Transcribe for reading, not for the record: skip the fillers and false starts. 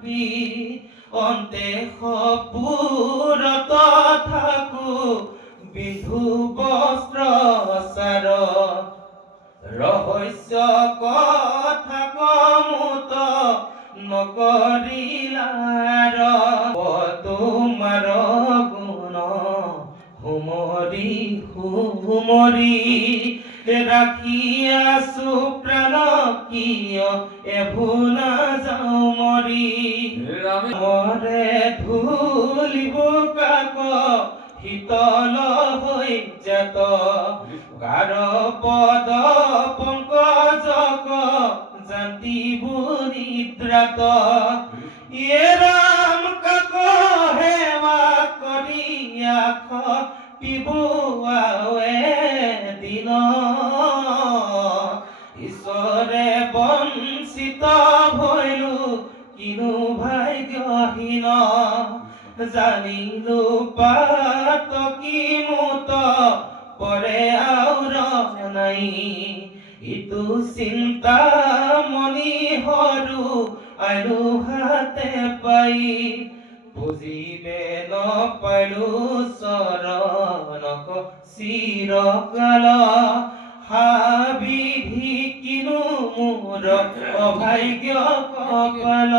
অন্তে সপুৰত থাকো বিধু বস্ত্ৰ চাৰ ৰহস্য কথা কমুত নকৰিলাৰ তোমাৰ গুণ হুমৰি হুমৰি ৰাখি আছো প্ৰাণ কিয় এভুল যাওঁ মৰি মৰে ধূলিব কাক শীতল হৈ যাত গাৰ পদ পংকজক জাতিব নিদ্ৰাত ৰাম কাক সেৱা কৰি আখ পিবুৱাৱে দিন ঈশ্বৰে বঞ্চিত ভৈলো কিনো ভাগ্যহীন জানিলো পাতকি মুত পৰে আউৰ নাই ইটো চিন্তা মনি হৰু আৰু হাতে পাই বুজিবে নপালো চৰণক চিৰকাল হাবিধি কিনো মোৰ অভাগ্য কপাল